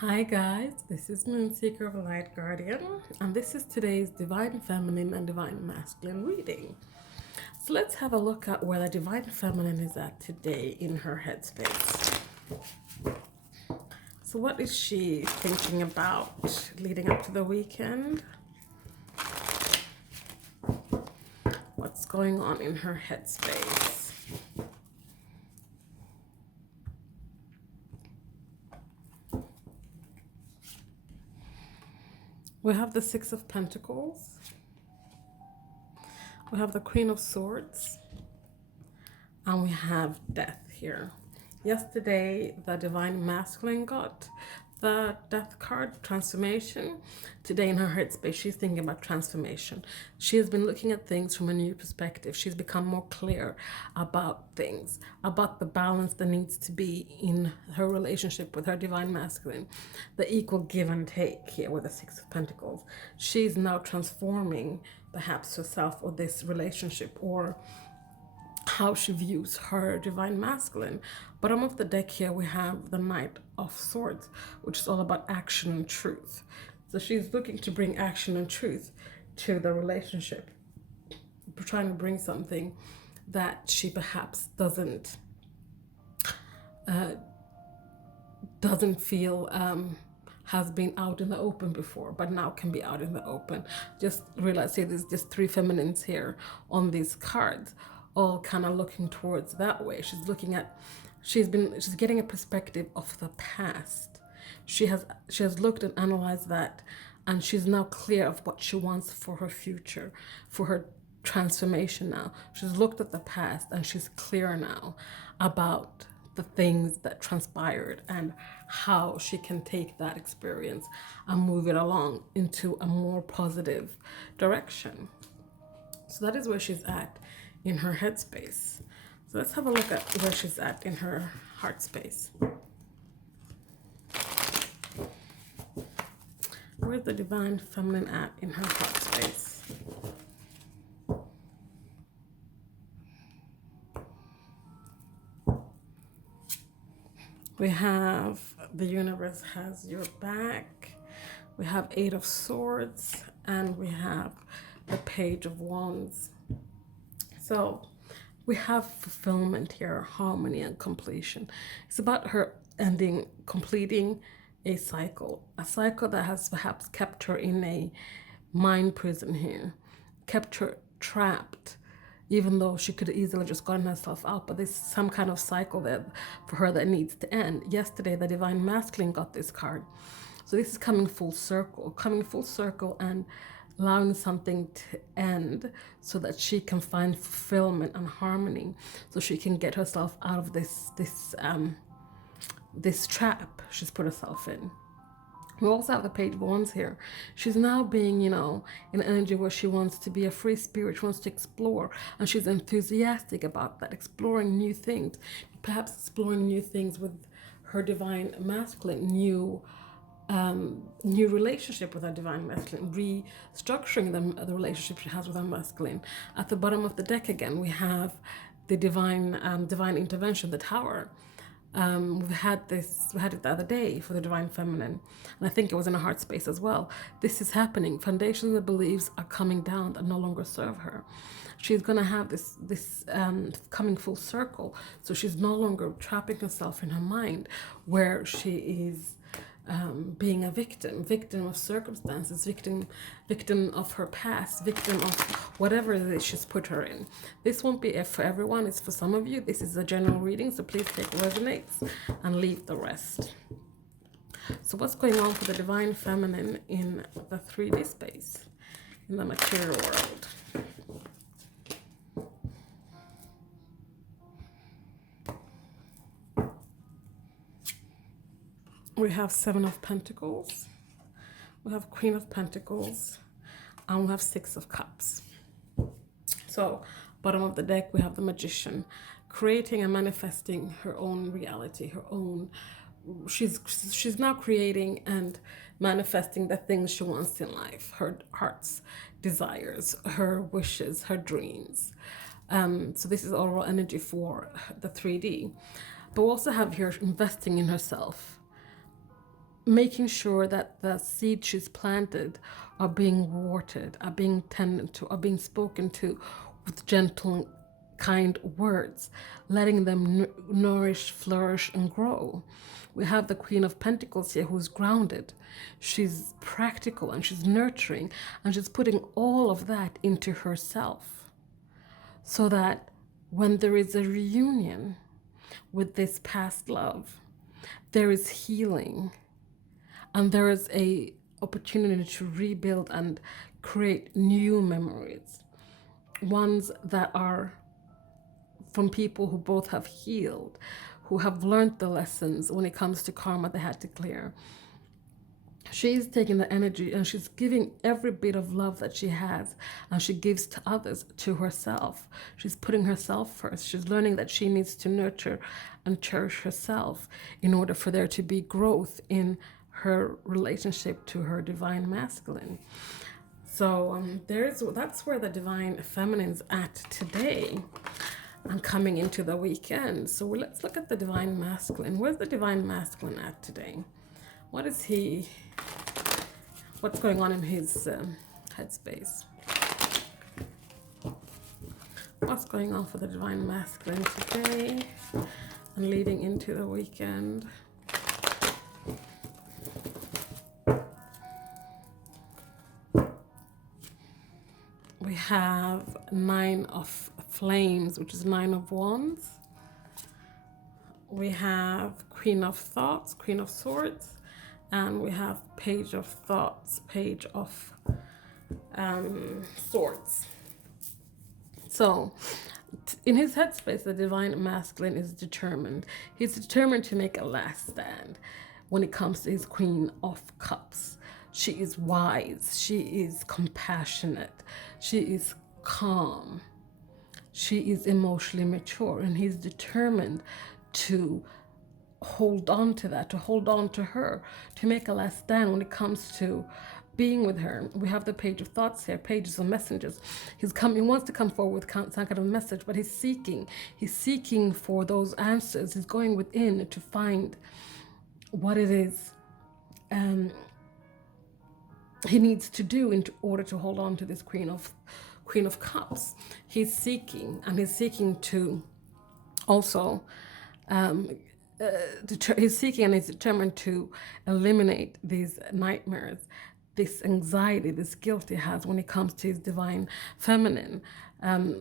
Hi guys, this is Moonseeker of Light Guardian, and this is today's Divine Feminine and Divine Masculine reading. So let's have a look at where the Divine Feminine is at today in her headspace. So what is she thinking about leading up to the weekend? What's going on in her headspace? We have the Six of Pentacles. We have the Queen of Swords. And we have Death here. Yesterday, the Divine Masculine got the Death card, transformation. Today in her headspace, she's thinking about transformation. She has been looking at things from a new perspective. She's become more clear about things, about the balance that needs to be in her relationship with her Divine Masculine, the equal give and take here with the Six of Pentacles. She's now transforming perhaps herself or this relationship, or how she views her Divine Masculine. Bottom of the deck here, we have the Knight of Swords, which is all about action and truth. So she's looking to bring action and truth to the relationship, trying to bring something that she perhaps doesn't feel has been out in the open before, but now can be out in the open. Just realize here, there's just three feminines here on these cards, all kind of looking towards that way. She's looking at, she's getting a perspective of the past. She has looked and analyzed that, and she's now clear of what she wants for her future, for her transformation now. She's looked at the past and she's clear now about the things that transpired and how she can take that experience and move it along into a more positive direction. So that is where she's at in her headspace. So let's have a look at where she's at in her heart space. Where's the Divine Feminine at in her heart space? We have the universe has your back. We have Eight of Swords, and we have the Page of Wands. So we have fulfillment here, harmony and completion. It's about her completing a cycle that has perhaps kept her in a mind prison here, kept her trapped, even though she could have easily just gotten herself out. But there's some kind of cycle there for her that needs to end. Yesterday, the Divine Masculine got this card. So this is coming full circle and allowing something to end so that she can find fulfillment and harmony, so she can get herself out of this trap she's put herself in. We also have the Page of Wands here. She's now being, in an energy where she wants to be a free spirit, she wants to explore, and she's enthusiastic about that, exploring new things, perhaps exploring new things with her Divine Masculine, new relationship with her Divine Masculine, restructuring the relationship she has with her masculine. At the bottom of the deck again, we have the divine intervention, the Tower. We had it the other day for the Divine Feminine, and I think it was in a heart space as well. This is happening. Foundations and beliefs are coming down that no longer serve her. She's gonna have this coming full circle, so she's no longer trapping herself in her mind, where she is being a victim of circumstances, victim of her past, victim of whatever it is she's put her in. This won't be for everyone, it's for some of you. This is a general reading, so please take what resonates and leave the rest. So what's going on for the Divine Feminine in the 3D space, in the material world? We have Seven of Pentacles, we have Queen of Pentacles, and we have Six of Cups. So bottom of the deck, we have the Magician, creating and manifesting her own reality, her own. She's now creating and manifesting the things she wants in life, her heart's desires, her wishes, her dreams. So this is overall energy for the 3D. But we also have here investing in herself, making sure that the seeds she's planted are being watered, are being tended to, are being spoken to with gentle, kind words, letting them nourish, flourish, and grow. We have the Queen of Pentacles here who's grounded. She's practical and she's nurturing and she's putting all of that into herself so that when there is a reunion with this past love, there is healing and there is a opportunity to rebuild and create new memories, ones that are from people who both have healed, who have learned the lessons when it comes to karma they had to clear. She's taking the energy and she's giving every bit of love that she has and she gives to others to herself. She's putting herself first. She's learning that she needs to nurture and cherish herself in order for there to be growth in her relationship to her divine masculine. So that's where the divine feminine's at today and coming into the weekend. So let's look at the divine masculine. Where's the divine masculine at today? What's going on in his headspace? What's going on for the divine masculine today and leading into the weekend? We have 9 of Flames, which is 9 of Wands. We have Queen of Thoughts, Queen of Swords, and we have Page of Thoughts, Page of Swords. So in his headspace, the divine masculine is determined. He's determined to make a last stand when it comes to his Queen of Cups. She is wise, she is compassionate, she is calm, she is emotionally mature, and he's determined to hold on to that, to hold on to her, to make a last stand when it comes to being with her. We have the Page of Thoughts here, pages of messengers. He wants to come forward with some kind of message, but he's seeking for those answers. He's going within to find what it is he needs to do in order to hold on to this Queen of Cups. He's seeking to also he's seeking and he's determined to eliminate these nightmares, this anxiety, this guilt he has when it comes to his divine feminine.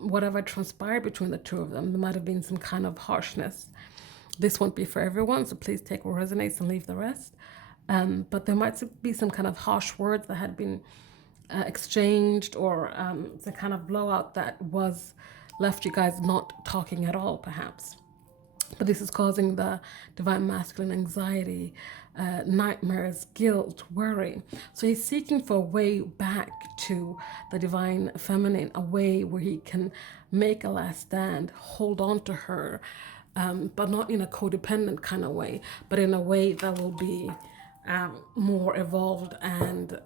Whatever transpired between the two of them, there might have been some kind of harshness. This won't be for everyone, so please take what resonates and leave the rest. But there might be some kind of harsh words that had been exchanged, or the kind of blowout that was left you guys not talking at all, perhaps. But this is causing the divine masculine anxiety, nightmares, guilt, worry. So he's seeking for a way back to the divine feminine, a way where he can make a last stand, hold on to her, but not in a codependent kind of way, but in a way that will be more evolved and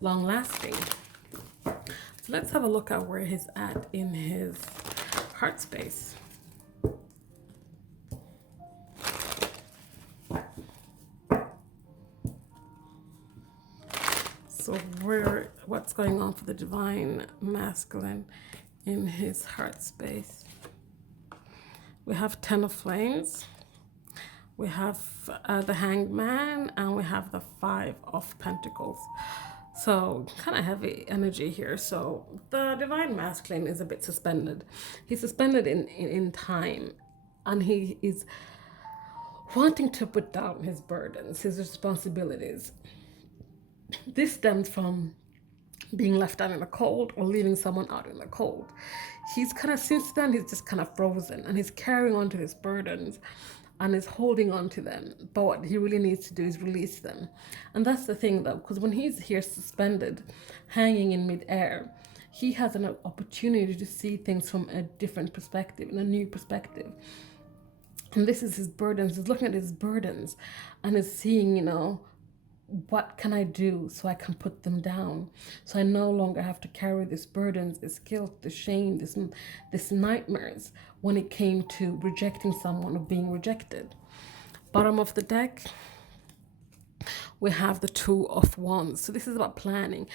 long-lasting. So let's have a look at where he's at in his heart space. So what's going on for the divine masculine in his heart space? We have 10 of Flames. We have the Hanged Man, and we have the 5 of Pentacles. So kind of heavy energy here. So the divine masculine is a bit suspended. He's suspended in time, and he is wanting to put down his burdens, his responsibilities. This stems from being left out in the cold or leaving someone out in the cold. He's kind of, since then, he's just kind of frozen, and he's carrying on to his burdens and is holding on to them. But what he really needs to do is release them. And that's the thing, though, because when he's here suspended, hanging in midair, he has an opportunity to see things from a different perspective, in a new perspective. And this is his burdens. He's looking at his burdens and is seeing, what can I do so I can put them down? So I no longer have to carry these burdens, this guilt, this shame, this nightmares when it came to rejecting someone or being rejected. Bottom of the deck, we have the Two of Wands. So this is about planning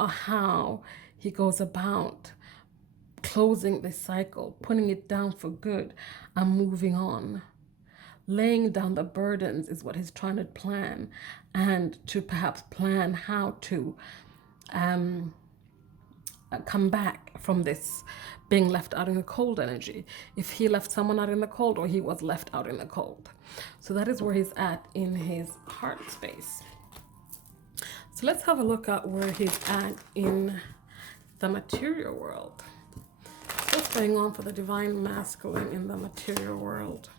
how he goes about closing this cycle, putting it down for good and moving on. Laying down the burdens is what he's trying to plan, and to perhaps plan how to come back from this being left out in the cold energy. If he left someone out in the cold, or he was left out in the cold. So that is where he's at in his heart space. So let's have a look at where he's at in the material world. So what's going on for the divine masculine in the material world?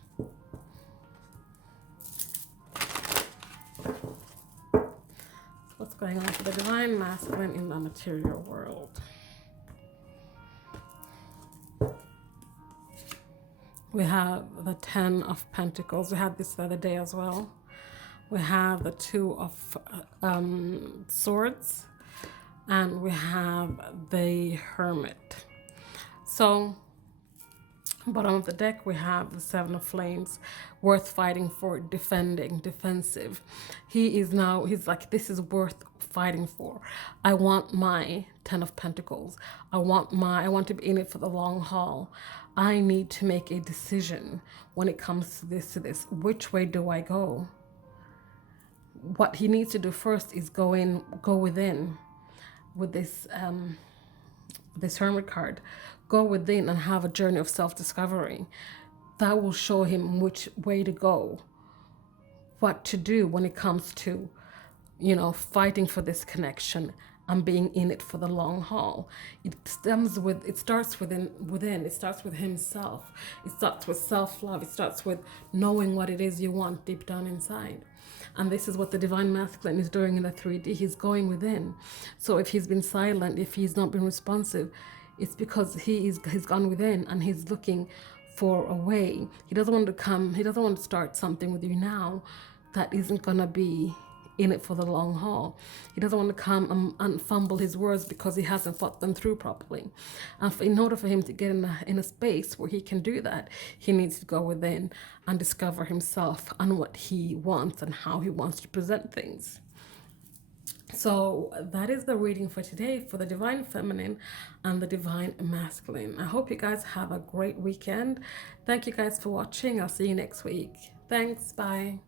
What's going on for the divine masculine in the material world? We have the Ten of Pentacles. We had this the other day as well. We have the Two of Swords, and we have the Hermit. So bottom of the deck, we have the Seven of Flames, worth fighting for, defending, defensive. He's like, this is worth fighting for. I want my Ten of Pentacles. I want to be in it for the long haul. I need to make a decision when it comes to this. Which way do I go? What he needs to do first is go within with this Hermit card. Go within and have a journey of self-discovery. That will show him which way to go, what to do when it comes to, fighting for this connection and being in it for the long haul. It starts within. It starts with himself. It starts with self-love. It starts with knowing what it is you want deep down inside. And this is what the divine masculine is doing in the 3D. He's going within. So if he's been silent, if he's not been responsive, it's because he's gone within and he's looking for a way. He doesn't want to start something with you now that isn't going to be in it for the long haul. He doesn't want to come and fumble his words because he hasn't thought them through properly. And in order for him to get in a space where he can do that, he needs to go within and discover himself and what he wants and how he wants to present things. So that is the reading for today for the divine feminine and the divine masculine. I hope you guys have a great weekend. Thank you guys for watching. I'll see you next week. Thanks. Bye.